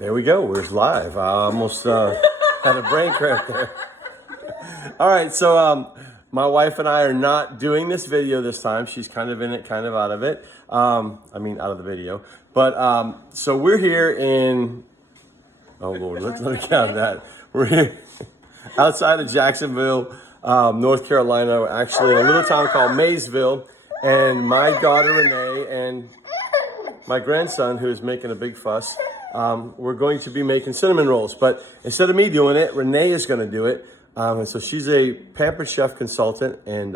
There we go. We're live. I almost had a brain cramp there. All right, so my wife and I are not doing this video this time. She's kind of in it, kind of out of it. Out of the video. But so we're here in. Oh Lord, let's let her count that. We're here outside of Jacksonville, North Carolina. We're actually in a little town called Maysville, and my daughter Renee and my grandson, who is making a big fuss. We're going to be making cinnamon rolls, but instead of me doing it, Renee is going to do it. And so she's a Pampered Chef consultant, and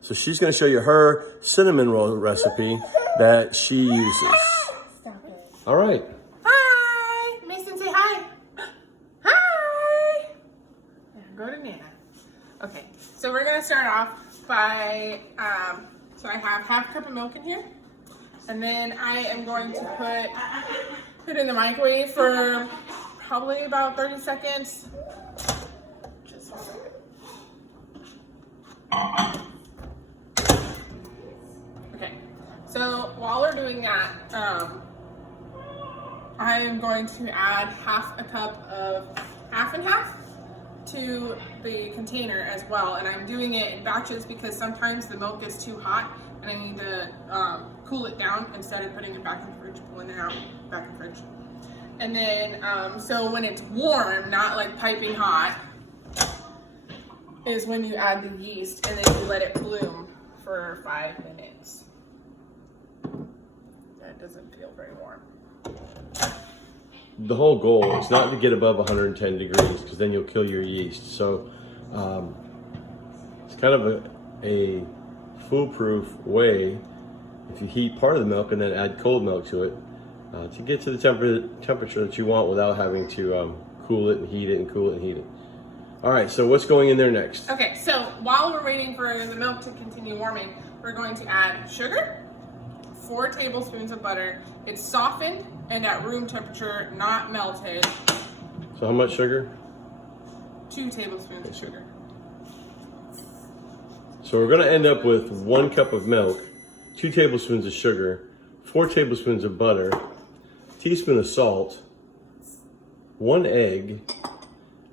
so she's going to show you her cinnamon roll recipe that she uses. Stop it. All right. Hi! Mason, say hi. Hi! Yeah, go to Nana. Okay, so we're going to start off by, so I have half a cup of milk in here. And then I am going to put it in the microwave for probably about 30 seconds. Just a second. Okay, so while we're doing that, I am going to add half a cup of half and half to the container as well. And I'm doing it in batches because sometimes the milk gets too hot and I need to cool it down instead of putting it back in the fridge, pulling it out, back in the fridge. And then, so when it's warm, not like piping hot, is when you add the yeast and then you let it bloom for 5 minutes. That doesn't feel very warm. The whole goal is not to get above 110 degrees because then you'll kill your yeast. So it's kind of a foolproof way if you heat part of the milk and then add cold milk to it to get to the temperature that you want without having to cool it and heat it and cool it and heat it. All right, so what's going in there next? Okay, so while we're waiting for the milk to continue warming, we're going to add sugar, 4 tablespoons of butter. It's softened and at room temperature, not melted. So how much sugar? 2 tablespoons of sugar. So we're going to end up with 1 cup of milk, 2 tablespoons of sugar, 4 tablespoons of butter, a teaspoon of salt, 1 egg,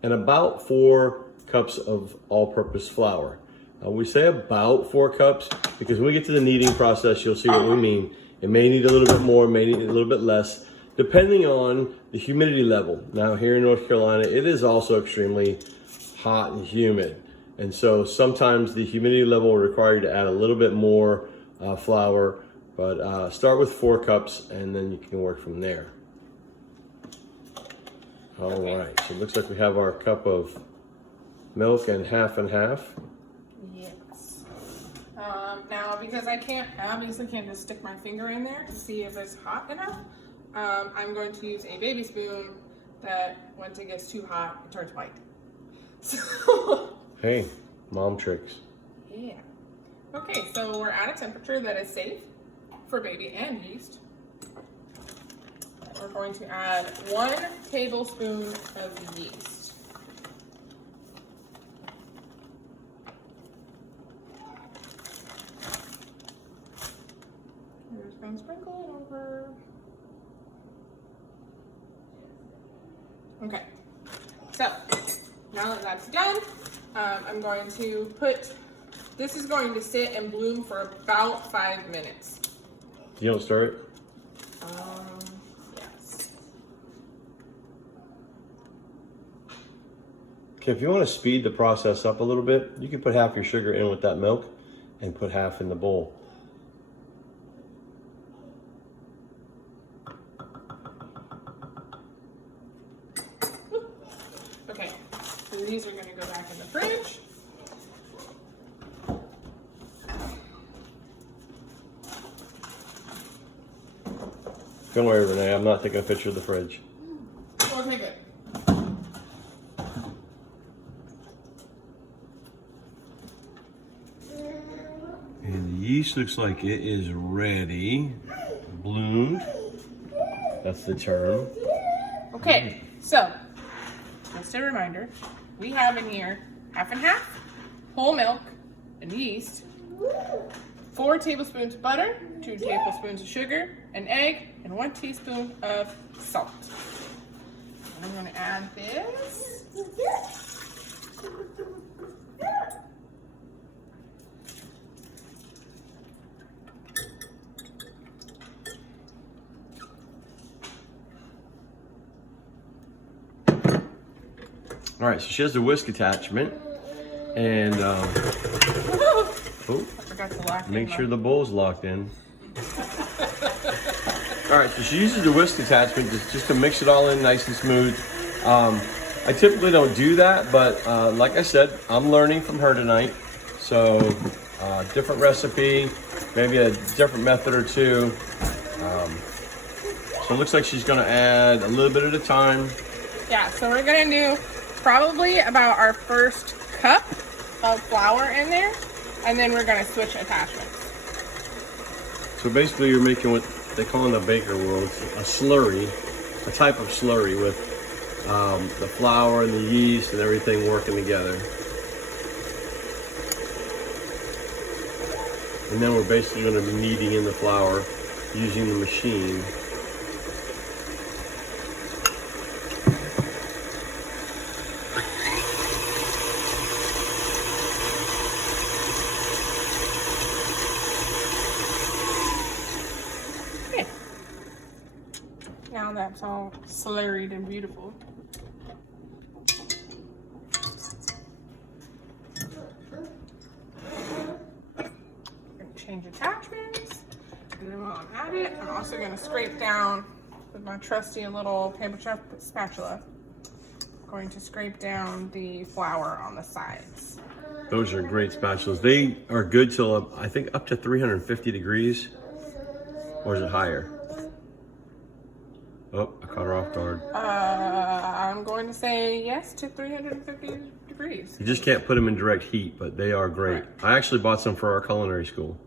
and about 4 cups of all-purpose flour. We say about 4 cups because when we get to the kneading process, you'll see what we mean. It may need a little bit more, may need a little bit less, depending on the humidity level. Now here in North Carolina, it is also extremely hot and humid. And so sometimes the humidity level will require you to add a little bit more flour, but start with 4 cups and then you can work from there. All right, so it looks like we have our cup of milk and half. Yes. Now, because I obviously can't just stick my finger in there to see if it's hot enough, I'm going to use a baby spoon that once it gets too hot, it turns white. So, Hey, mom tricks. yeah. Okay, so we're at a temperature that is safe for baby and yeast. We're going to add 1 tablespoon of yeast. We're just going to sprinkle it over. Okay, so now that that's done, I'm going to this is going to sit and bloom for about 5 minutes. You don't stir it? Yes. Okay, if you want to speed the process up a little bit, you can put half your sugar in with that milk and put half in the bowl. Okay, so these are going to go back in the fridge. Don't worry, Renee, I'm not taking a picture of the fridge. Okay, good. And the yeast looks like it is ready, bloomed. That's the term. Okay, so just a reminder, we have in here half and half, whole milk and yeast, 4 tablespoons of butter, 2 tablespoons of sugar, an egg, and 1 teaspoon of salt. I'm gonna add this. All right, so she has the whisk attachment, and oh, I forgot to lock make in sure the bowl's locked in. All right, so she uses the whisk attachment just to mix it all in nice and smooth. I typically don't do that, but like I said, I'm learning from her tonight. So different recipe, maybe a different method or two. So it looks like she's gonna add a little bit at a time. Yeah, so we're gonna do probably about our first cup of flour in there, and then we're gonna switch attachments. So basically you're making what they call in the baker world a slurry, a type of slurry with the flour and the yeast and everything working together. And then we're basically going to be kneading in the flour using the machine. Okay. Now that's all slurried and beautiful. Change attachments, and then while I'm at it, I'm also going to scrape down with my trusty little paper spatula. I'm going to scrape down the flour on the sides. Those are great spatulas. They are good till I think up to 350 degrees, or is it higher? Oh, I caught her off guard. I'm going to say yes to 350 degrees. You just can't put them in direct heat, but they are great. Right. I actually bought some for our culinary school.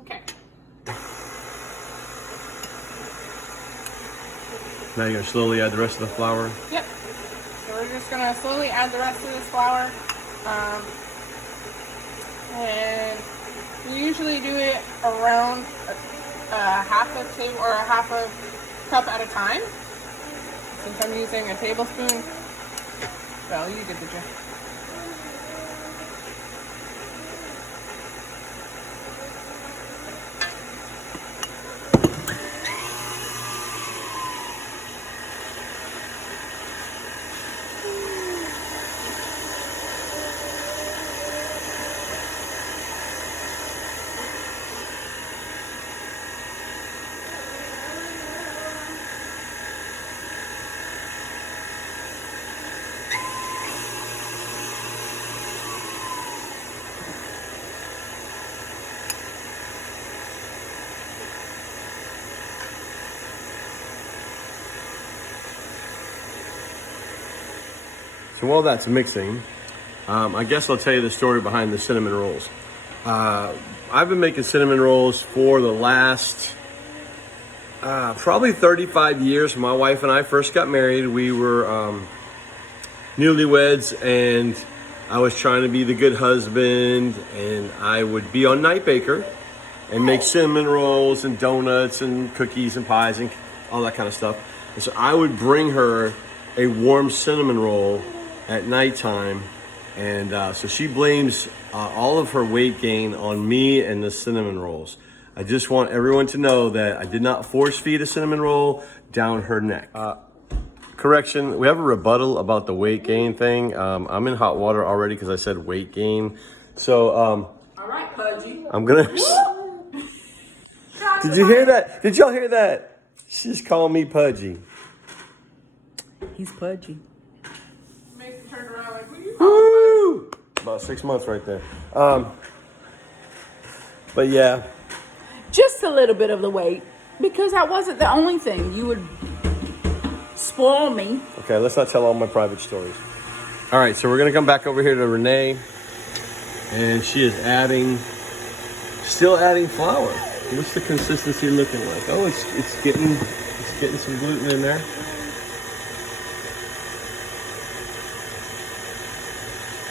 Okay. Now you're gonna slowly add the rest of the flour. Yep. So we're just going to slowly add the rest of this flour. And we usually do it around half a table or a half a cup at a time. Since I'm using a tablespoon, well, you get the gist. So while that's mixing, I guess I'll tell you the story behind the cinnamon rolls. I've been making cinnamon rolls for the last probably 35 years. When my wife and I first got married, we were newlyweds, and I was trying to be the good husband, and I would be on Night Baker and make cinnamon rolls and donuts and cookies and pies and all that kind of stuff. And so I would bring her a warm cinnamon roll at nighttime, and so she blames all of her weight gain on me and the cinnamon rolls. I just want everyone to know that I did not force feed a cinnamon roll down her neck. Correction, we have a rebuttal about the weight gain thing. I'm in hot water already because I said weight gain. So All right, Pudgy. I'm gonna. Did you hear that? Did y'all hear that? She's calling me Pudgy. He's Pudgy. Mason turned around like, what are you Woo! About 6 months right there. But yeah. Just a little bit of the weight, because that wasn't the only thing. You would spoil me. Okay, let's not tell all my private stories. All right, so we're gonna come back over here to Renee, and she is still adding flour. What's the consistency looking like? Oh, it's getting some gluten in there.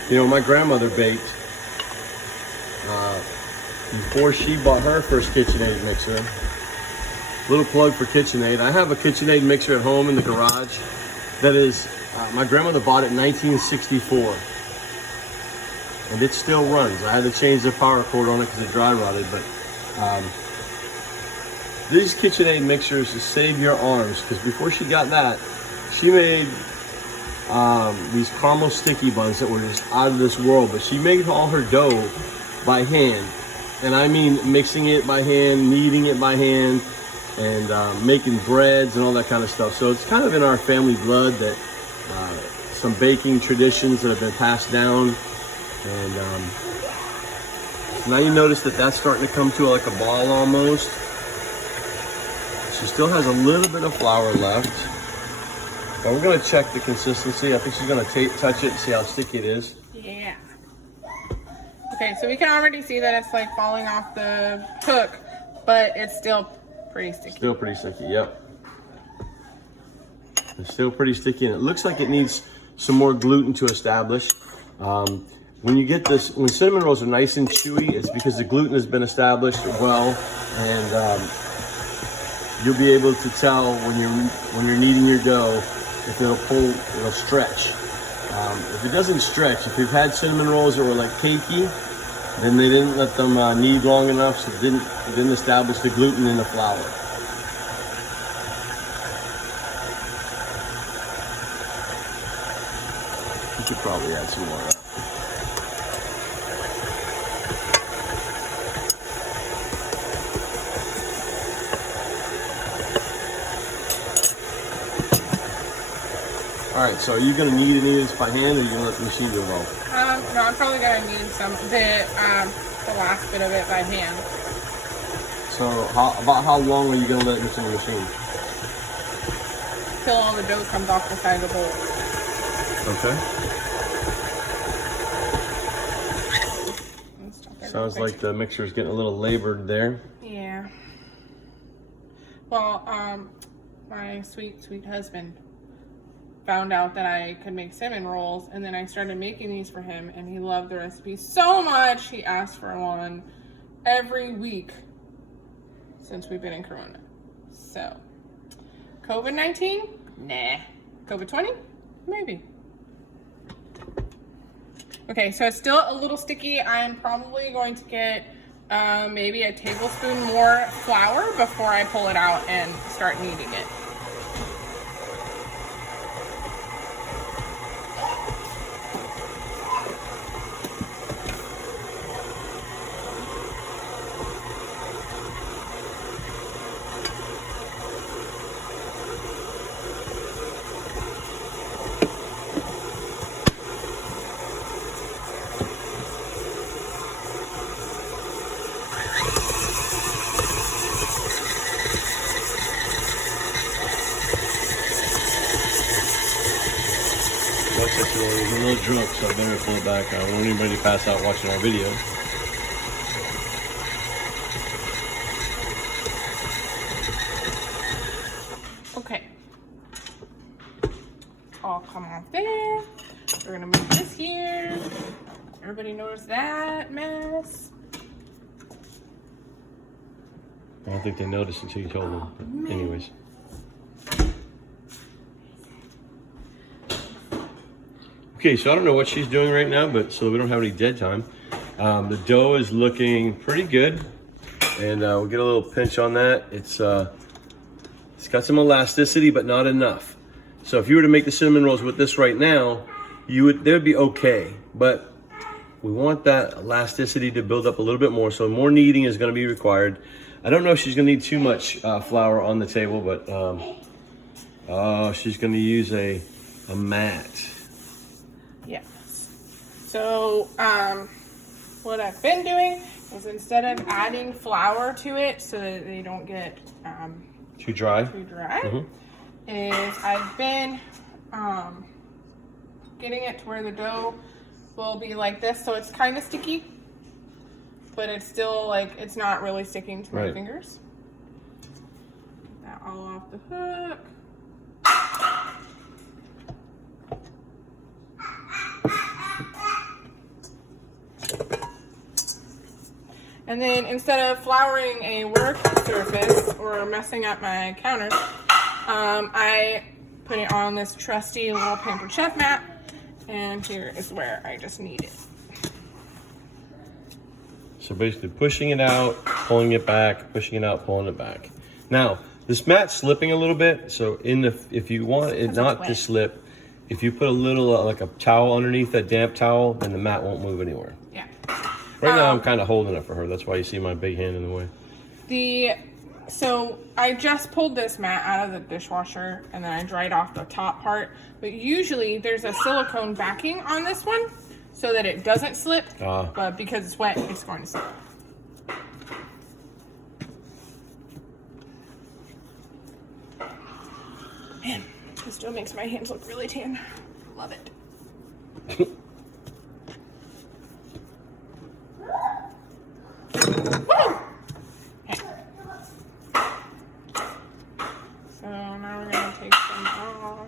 You know, my grandmother baked before she bought her first KitchenAid mixer. Little plug for KitchenAid. I have a KitchenAid mixer at home in the garage that is, my grandmother bought it in 1964. And it still runs. I had to change the power cord on it because it dry rotted, but these KitchenAid mixers to save your arms, because before she got that, she made these caramel sticky buns that were just out of this world, but she made all her dough by hand. And I mean mixing it by hand, kneading it by hand, and making breads and all that kind of stuff. So it's kind of in our family blood that some baking traditions that have been passed down. And now you notice that that's starting to come to like a ball almost. She still has a little bit of flour left. But we're gonna check the consistency. I think she's gonna touch it and see how sticky it is. Yeah. Okay, so we can already see that it's like falling off the hook, but it's still pretty sticky. Still pretty sticky, yep. It's still pretty sticky, and it looks like it needs some more gluten to establish. When you get this, when cinnamon rolls are nice and chewy, it's because the gluten has been established well, and you'll be able to tell when you're kneading your dough if it'll stretch. If it doesn't stretch, if you've had cinnamon rolls that were like cakey, then they didn't let them knead long enough, so it didn't establish the gluten in the flour. You could probably add some more. All right, so are you gonna knead any of this by hand, or are you gonna let the machine do it all? No, I'm probably gonna need the last bit of it by hand. So about how long are you gonna let this in the machine? Till all the dough comes off the side of the bowl. Okay. Sounds like the mixer is getting a little labored there. Yeah. Well, my sweet husband found out that I could make cinnamon rolls, and then I started making these for him, and he loved the recipe so much he asked for one every week since we've been in Corona. So, COVID-19? Nah. COVID-20? Maybe. Okay, so it's still a little sticky. I'm probably going to get maybe a tablespoon more flour before I pull it out and start kneading it. Looks like you're a little drunk, so I better pull it back. I don't want anybody to pass out watching our video. Okay. All come off there. We're gonna move this here. Everybody notice that mess? I don't think they noticed until you told them. But anyways. Okay, so I don't know what she's doing right now, but so we don't have any dead time. The dough is looking pretty good, and we'll get a little pinch on that. It's got some elasticity, but not enough. So if you were to make the cinnamon rolls with this right now, they would be okay. But we want that elasticity to build up a little bit more, so more kneading is going to be required. I don't know if she's going to need too much flour on the table, but she's going to use a mat. Yes. So, what I've been doing is instead of adding flour to it so that they don't get Too dry? is I've been getting it to where the dough will be like this, so it's kind of sticky, but it's still like, it's not really sticking to my fingers. Get that all off the hook. And then instead of flouring a work surface or messing up my counters, I put it on this trusty little Pampered Chef mat. And here is where I just need it. So basically pushing it out, pulling it back, pushing it out, pulling it back. Now, this mat's slipping a little bit, so if you want it not to slip, if you put a little like a towel underneath, that damp towel, then the mat won't move anywhere. Yeah. Right now I'm kind of holding it for her. That's why you see my big hand in the way. So I just pulled this mat out of the dishwasher and then I dried off the top part. But usually there's a silicone backing on this one so that it doesn't slip. But because it's wet, it's going to slip. Man, this still makes my hands look really tan. Love it. So now we're going to take some off.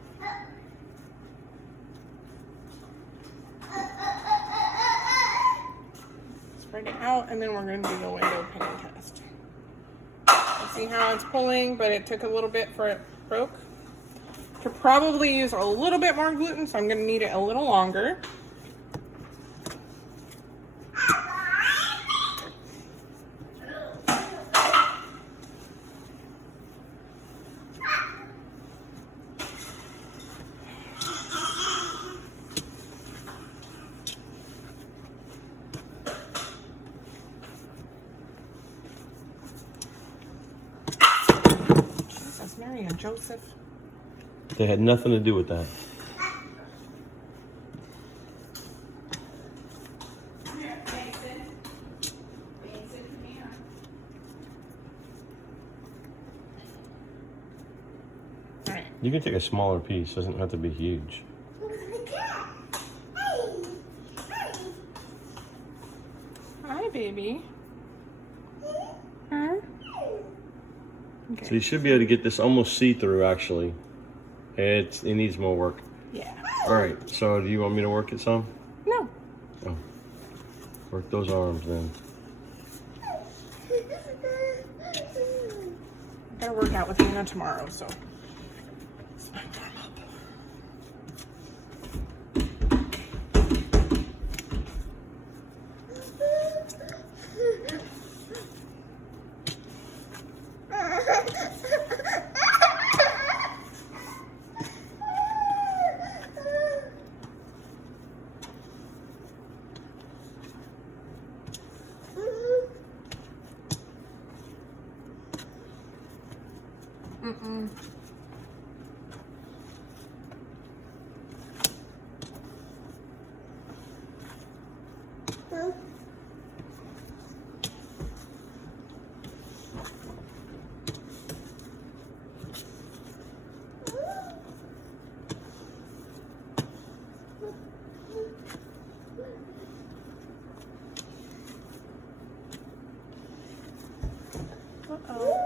Spread it out, and then we're going to do the window pane test. See how it's pulling, but it took a little bit for it broke. Could probably use a little bit more gluten, so I'm going to need it a little longer. Jesus, Mary and Joseph. They had nothing to do with that. Alright. You can take a smaller piece. Doesn't have to be huge. Hi, baby. Huh? Okay. So you should be able to get this almost see-through, actually. It needs more work. Yeah. All right, so do you want me to work it some? No. Oh. Work those arms then. I gotta work out with Nina tomorrow, so. It's my warm-up. Mm-mm. Uh-oh.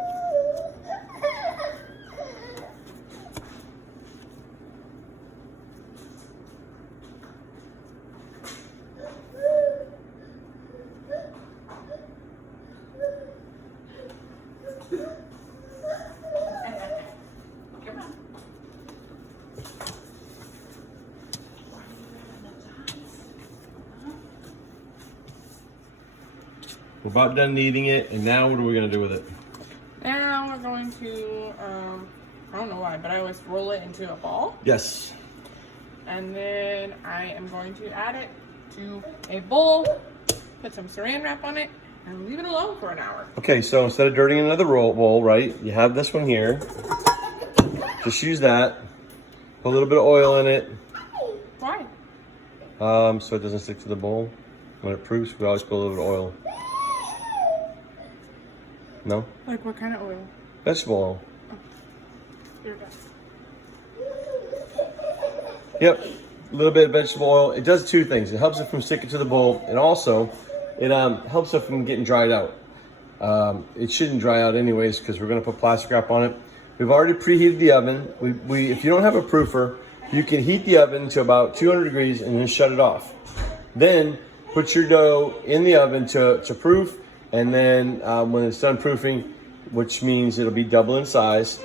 We're about done kneading it, and now what are we gonna do with it? Now we're going to, I don't know why, but I always roll it into a ball. Yes. And then I am going to add it to a bowl, put some saran wrap on it, and leave it alone for an hour. Okay, so instead of dirtying another bowl, right, you have this one here. Just use that. Put a little bit of oil in it. Why? So it doesn't stick to the bowl. When it proofs, we always put a little bit of oil. No? Like what kind of oil? Vegetable oil. Here it goes. Yep, a little bit of vegetable oil. It does two things. It helps it from sticking to the bowl, and also it helps it from getting dried out. It shouldn't dry out anyways because we're gonna put plastic wrap on it. We've already preheated the oven. If you don't have a proofer, you can heat the oven to about 200 degrees and then shut it off. Then put your dough in the oven to proof, And then when it's done proofing, which means it'll be double in size,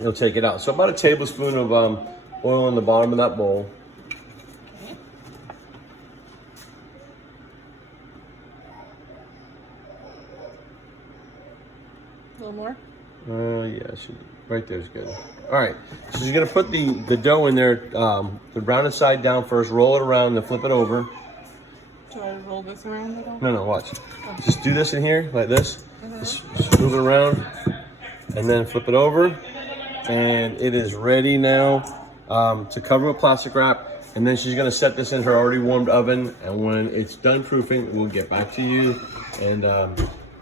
you'll take it out. So about a tablespoon of oil in the bottom of that bowl. Okay. A little more. Yeah, right there's good. All right, so you're gonna put the dough in there, the rounded side down first, roll it around, then flip it over. Do I roll this around at all? No, watch. Just do this in here, like this. Just move it around, and then flip it over. And it is ready now to cover with plastic wrap. And then she's gonna set this in her already warmed oven. And when it's done proofing, we'll get back to you. And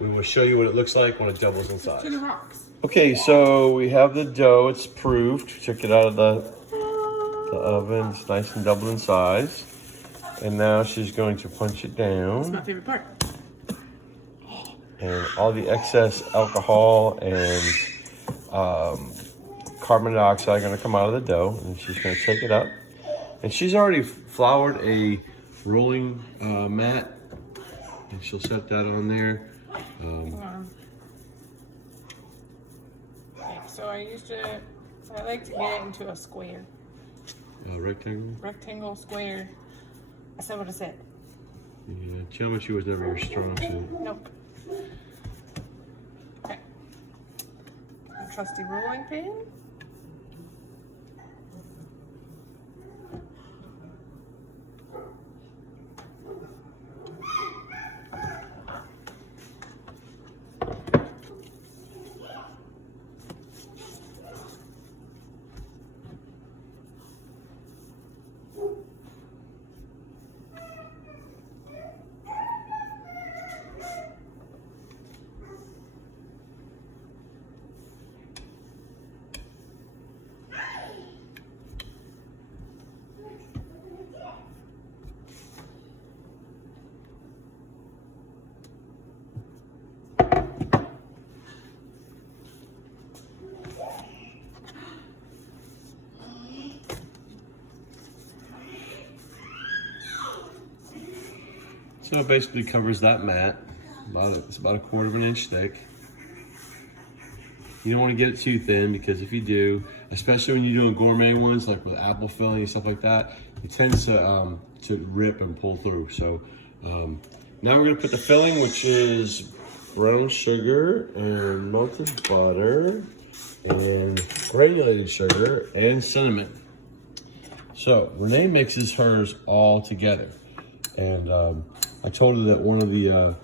we will show you what it looks like when it doubles in size. To the rocks. Okay, so we have the dough. It's proofed. Took it out of the oven. It's nice and double in size. And now she's going to punch it That's down. my favorite part. And all the excess alcohol and carbon dioxide are going to come out of the dough. And she's going to take it up. And she's already floured a rolling mat. And she'll set that on there. Okay, so I like to get it into a square. Rectangle. Rectangle, square. I said what I said. Yeah, geometry was never your strong suit. Nope. Okay. A trusty rolling pin. So it basically covers that mat. It's about a 1/4 inch thick. You don't want to get it too thin because if you do, especially when you're doing gourmet ones like with apple filling and stuff like that, it tends to rip and pull through. So now we're gonna put the filling, which is brown sugar and melted butter and granulated sugar and cinnamon. So Renee mixes hers all together. And I told her that one of the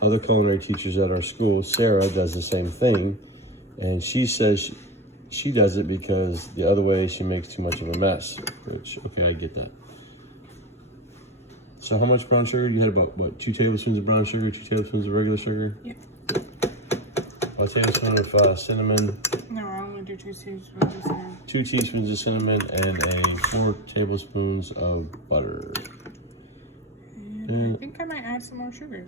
other culinary teachers at our school, Sarah, does the same thing. And she says she does it because the other way she makes too much of a mess. Which, okay, I get that. So how much brown sugar? You had about, what, 2 tablespoons of brown sugar, 2 tablespoons of regular sugar? Yeah. A tablespoon of cinnamon. No, I'm gonna do 2 teaspoons of cinnamon. 2 teaspoons of cinnamon and 4 tablespoons of butter. And I think I might add some more sugar.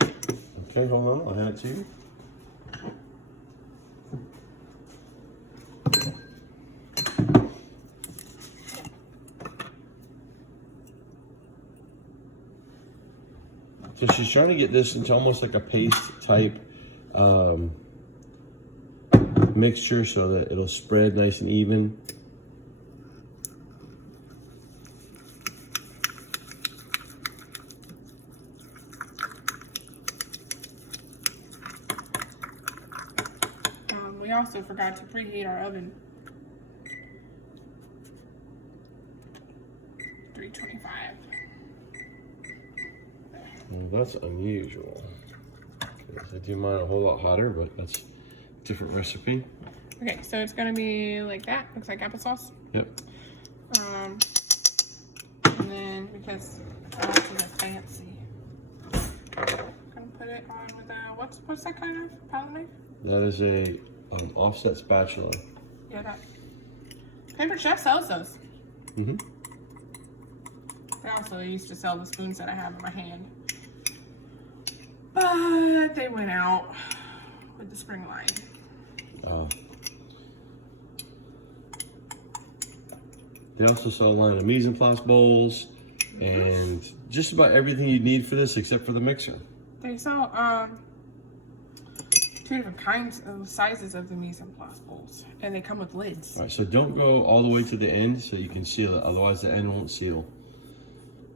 Okay, hold on, I'll hand it to you. So she's trying to get this into almost like a paste type mixture so that it'll spread nice and even. We also forgot to preheat our oven. 325. Well, that's unusual. I do mine a whole lot hotter, but that's a different recipe. Okay, so it's gonna be like that. Looks like applesauce. Yep. And then because ours is a fancy, I'm gonna put it on with a what's that kind of palette knife? That is a offset spatula. Yeah, that. Paper Chef sells those. Mm-hmm. They also used to sell the spoons that I have in my hand. But they went out with the spring line. They also sell a line of mise en place bowls and just about everything you need for this except for the mixer. They sell two different kinds of sizes of the mise en place bowls, and they come with lids. All right, so don't go all the way to the end so you can seal it, otherwise the end won't seal.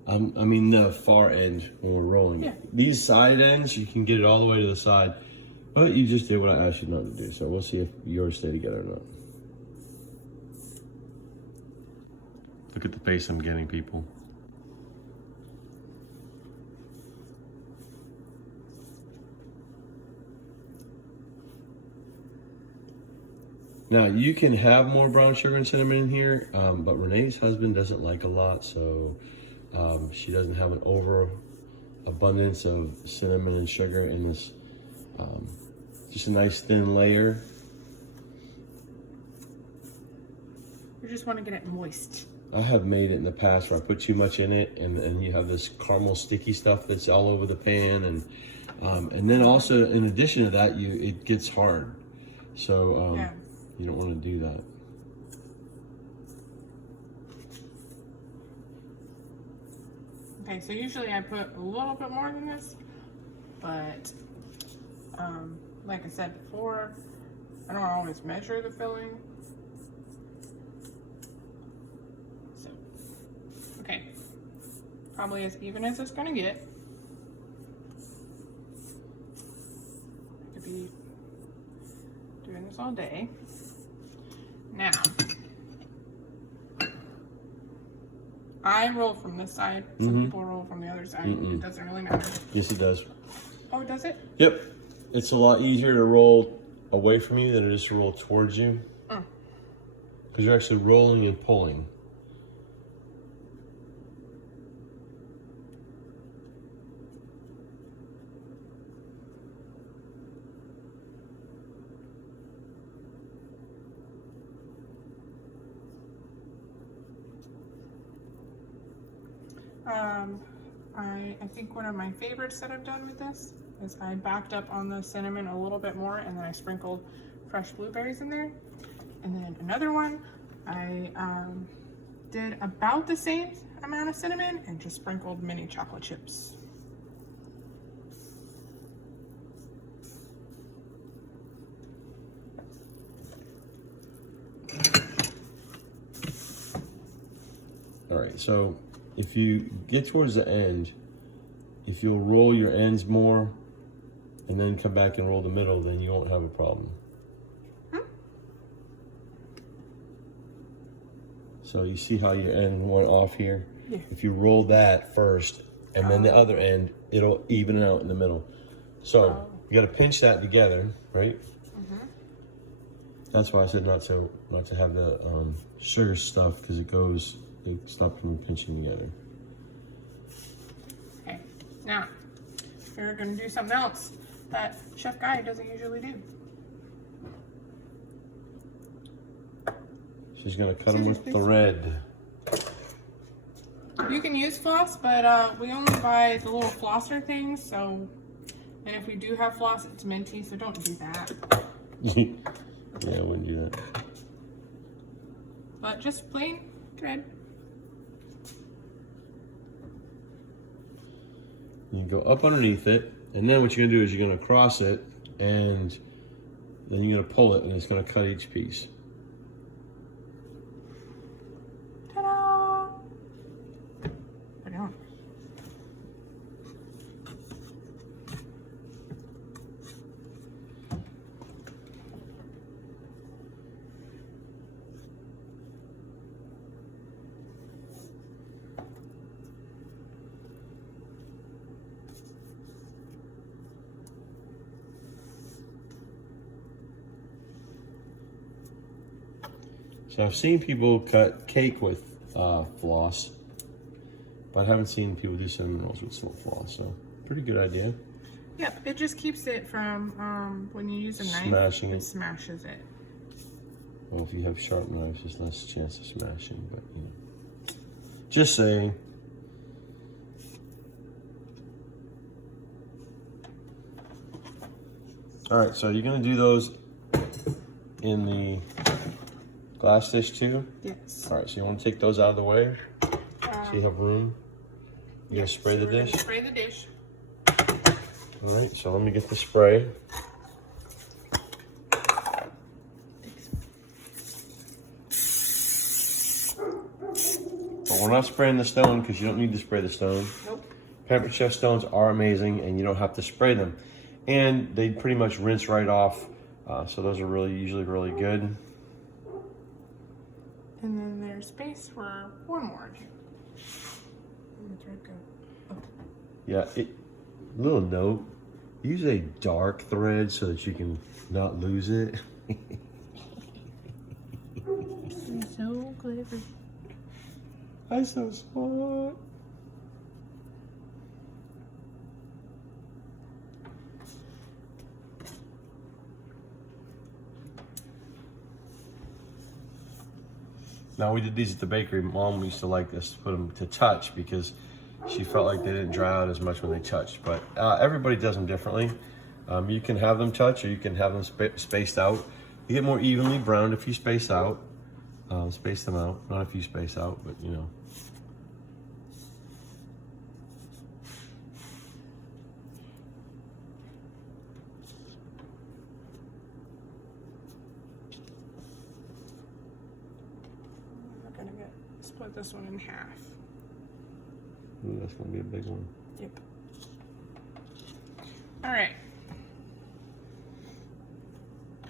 I mean the far end when we're rolling. Yeah. These side ends, you can get it all the way to the side, but you just did what I asked you not to do, so we'll see if yours stay together or not. Look at the face I'm getting, people. Now, you can have more brown sugar and cinnamon in here, but Renee's husband doesn't like a lot, so she doesn't have an overabundance of cinnamon and sugar in this. Just a nice thin layer. You just want to get it moist. I have made it in the past where I put too much in it, and you have this caramel sticky stuff that's all over the pan, and then also in addition to that, it gets hard. So Yeah. you don't want to do that. Okay, so usually I put a little bit more than this, but like I said before, I don't always measure the filling. So, okay, probably as even as it's gonna get. I could be doing this all day. Now, I roll from this side. Some people roll from the other side. It doesn't really matter. Yes, it does. Oh, does it? Yep. It's a lot easier to roll away from you than it is to roll towards you. Because you're actually rolling and pulling. I think one of my favorites that I've done with this is I backed up on the cinnamon a little bit more, and then I sprinkled fresh blueberries in there. And then another one, I did about the same amount of cinnamon and just sprinkled mini chocolate chips. All right, so if you get towards the end, if you'll roll your ends more and then come back and roll the middle, then you won't have a problem. So you see how your end went off here? Yeah. If you roll that first and then the other end, it'll even it out in the middle. So you gotta pinch that together, right? That's why I said not to have the sugar stuff, because it stops from pinching together. Okay, now we're gonna do something else that Chef Guy doesn't usually do. She's gonna cut them with thread. You can use floss, but we only buy the little flosser things, so, and if we do have floss, it's minty, so don't do that. Yeah, I wouldn't do that. But just plain thread. You go up underneath it, and then what you're gonna do is you're gonna cross it, and then you're gonna pull it, and it's gonna cut each piece. Ta-da! Put it on. So I've seen people cut cake with floss, but I haven't seen people do cinnamon rolls with floss, so pretty good idea. Yep, it just keeps it from, when you use a knife, Smashing it it. smashes it. Well, if you have sharp knives, there's less chance of smashing, but you know. Just saying. All right, so you're gonna do those in the glass dish too? Yes. All right, so you want to take those out of the way so you have room. You're gonna spray the We're gonna dish? spray the dish. All right, so let me get the spray. We're not spraying the stone because you don't need to spray the stone. Nope. Pampered Chef stones are amazing, and you don't have to spray them. And they pretty much rinse right off, so those are usually really good. And then there's space for one more. Where'd the thread go? Oh. Yeah, little note, use a dark thread so that you can not lose it. You're so clever. I'm so smart. Now we did these at the bakery. Mom used to like this, to put them to touch because she felt like they didn't dry out as much when they touched. But everybody does them differently. You can have them touch or you can have them spaced out. You get more evenly browned if you space out. Space them out, not if you space out, but you know. We're gonna split this one in half. Ooh, that's gonna be a big one. Yep. All right.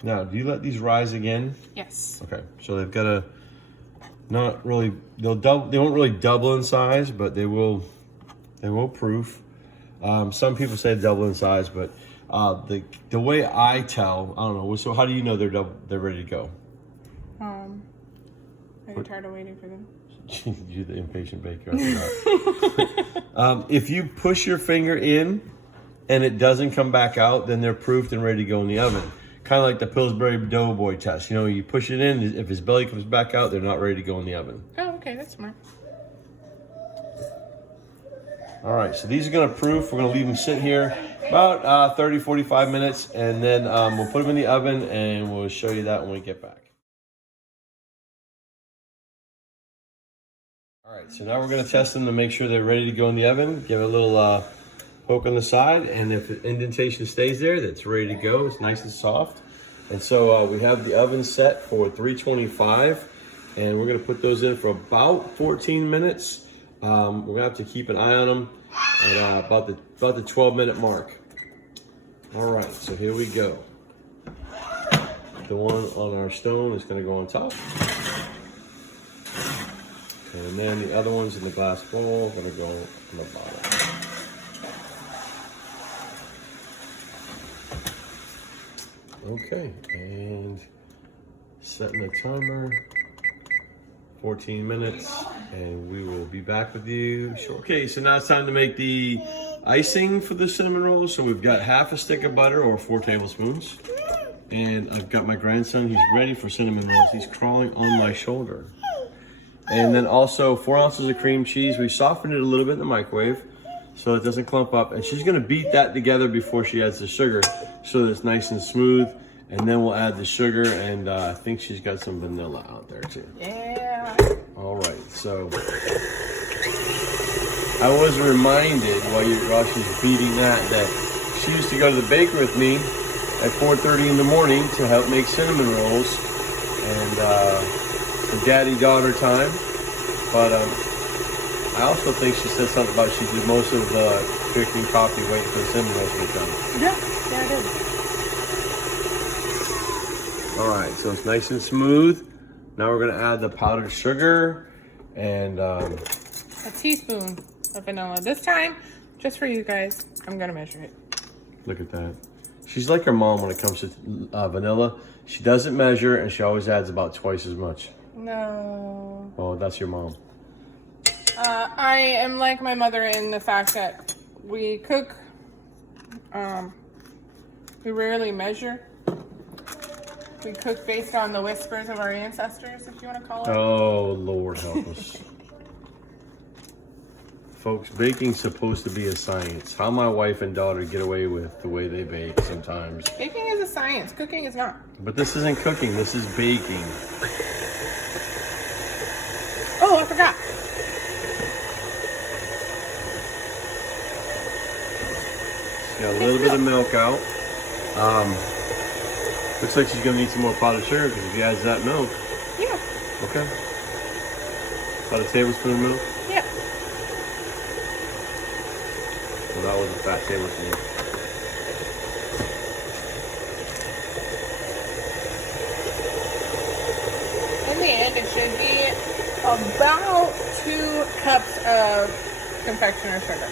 Now, do you let these rise again? Yes. Okay, so they've got to not really. They won't really double in size, but they will. They will proof. Some people say double in size, but the way I tell, I don't know. So how do you know they're ready to go? Are you tired of waiting for them? You're the impatient baker. If you push your finger in and it doesn't come back out, then they're proofed and ready to go in the oven. Kind of like the Pillsbury Doughboy test. You know, you push it in, if his belly comes back out, they're not ready to go in the oven. Oh, okay, that's smart. All right, so these are gonna proof. We're gonna leave them sit here about 30, 45 minutes, and then we'll put them in the oven and we'll show you that when we get back. All right, so now we're gonna test them to make sure they're ready to go in the oven. Give it a little poke on the side, and if the indentation stays there, that's ready to go. It's nice and soft. And so we have the oven set for 325, and we're gonna put those in for about 14 minutes. We're gonna have to keep an eye on them at about the 12-minute mark. All right, so here we go. The one on our stone is gonna go on top. And then the other ones in the glass bowl are gonna go on the bottom. Okay, and setting the timer, 14 minutes, and we will be back with you shortly. Okay, so now it's time to make the icing for the cinnamon rolls. So we've got half a stick of butter or 4 tablespoons. And I've got my grandson, he's ready for cinnamon rolls. He's crawling on my shoulder. And then also 4 ounces of cream cheese. We softened it a little bit in the microwave so it doesn't clump up. And she's gonna beat that together before she adds the sugar so that it's nice and smooth. And then we'll add the sugar, and I think she's got some vanilla out there too. Yeah. All right, so I was reminded while she's beating that she used to go to the baker with me at 4:30 in the morning to help make cinnamon rolls, and some daddy-daughter time. But I also think she said something about she did most of the drinking coffee waiting for the cinnamon rolls to get done. Yeah, I did. All right, so it's nice and smooth. Now we're gonna add the powdered sugar and A teaspoon of vanilla. This time, just for you guys, I'm gonna measure it. look at that. She's like her mom when it comes to vanilla. She doesn't measure and she always adds about twice as much. No. Oh, that's your mom. I am like my mother in the fact that we cook, we rarely measure. We cook based on the whispers of our ancestors, if you want to call it. Oh, Lord help us. Folks, baking's supposed to be a science. How my wife and daughter get away with the way they bake sometimes. Baking is a science. Cooking is not. But this isn't cooking, this is baking. Oh, I forgot. Got a little bit of milk out. Looks like she's gonna need some more powdered sugar because if she adds that milk. Yeah. Okay. About a tablespoon of milk? Yep. Well, that was a fat tablespoon. In the end, it should be about 2 cups of confectioner sugar.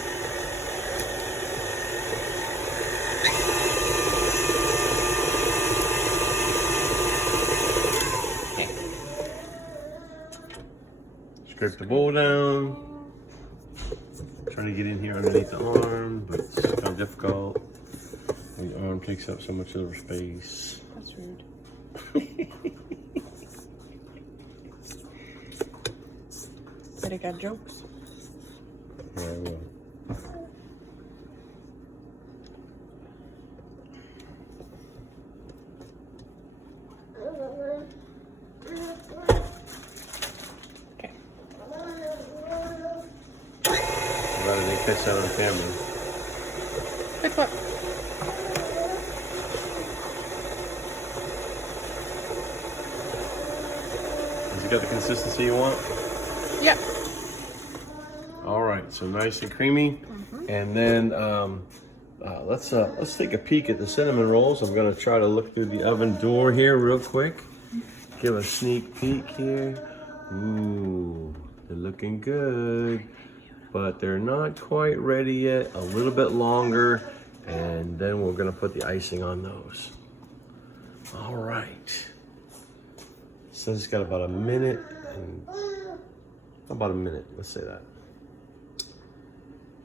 Scrape the bowl down. Trying to get in here underneath the arm, but it's kind of difficult. The arm takes up so much of the space. That's rude. But I got jokes. Yeah, I will. Okay. Glad I didn't catch that on camera. Quick look. Has it got the consistency you want? Yep. All right, so nice and creamy. And then let's take a peek at the cinnamon rolls. I'm gonna try to look through the oven door here real quick. Give a sneak peek here. Ooh, they're looking good, but they're not quite ready yet. A little bit longer, and then we're gonna put the icing on those. All right. So it's got about a minute and about a minute, let's say that.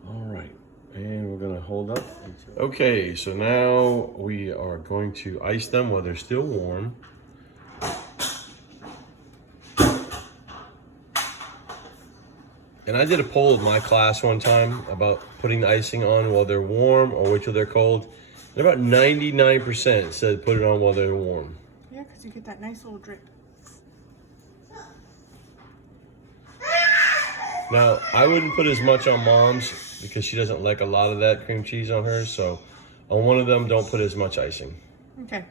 All right, and we're gonna hold up. Okay, so now we are going to ice them while they're still warm. And I did a poll with my class one time about putting the icing on while they're warm or wait till they're cold. And about 99% said put it on while they're warm. Yeah, because you get that nice little drip. Now, I wouldn't put as much on Mom's because she doesn't like a lot of that cream cheese on hers. So on one of them, don't put as much icing. Okay.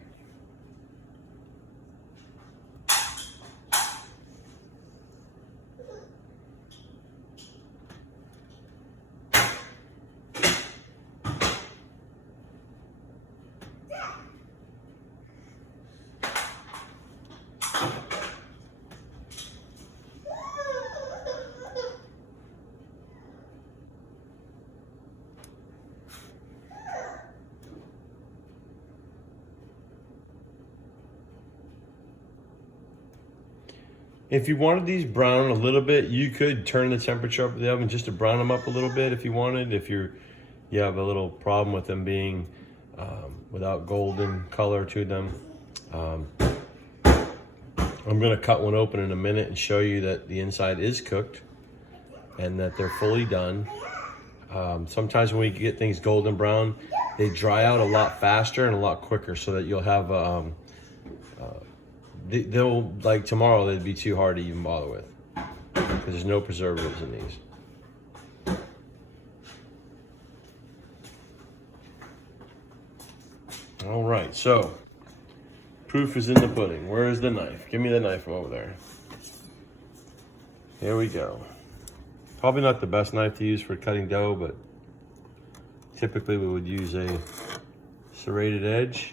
If you wanted these brown a little bit, you could turn the temperature up of the oven just to brown them up a little bit if you wanted. If you have a little problem with them being without golden color to them. I'm gonna cut one open in a minute and show you that the inside is cooked and that they're fully done. Sometimes when we get things golden brown, they dry out a lot faster and a lot quicker so that you'll have they'll, like tomorrow, they'd be too hard to even bother with because there's no preservatives in these. All right, so proof is in the pudding. Where is the knife? Give me the knife from over there. Here we go. Probably not the best knife to use for cutting dough, but typically we would use a serrated edge.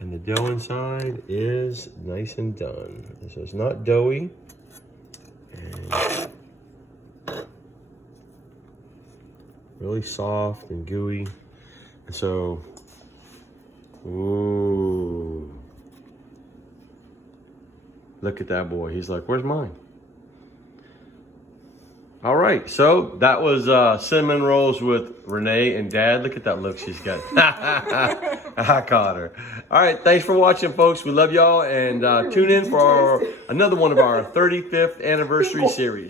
And the dough inside is nice and done. So it's not doughy. And really soft and gooey. And so, ooh. Look at that boy. He's like, where's mine? All right, so that was cinnamon rolls with Renee and Dad. Look at that look she's got. I caught her. All right, thanks for watching, folks. We love y'all, and tune in for another one of our 35th anniversary series.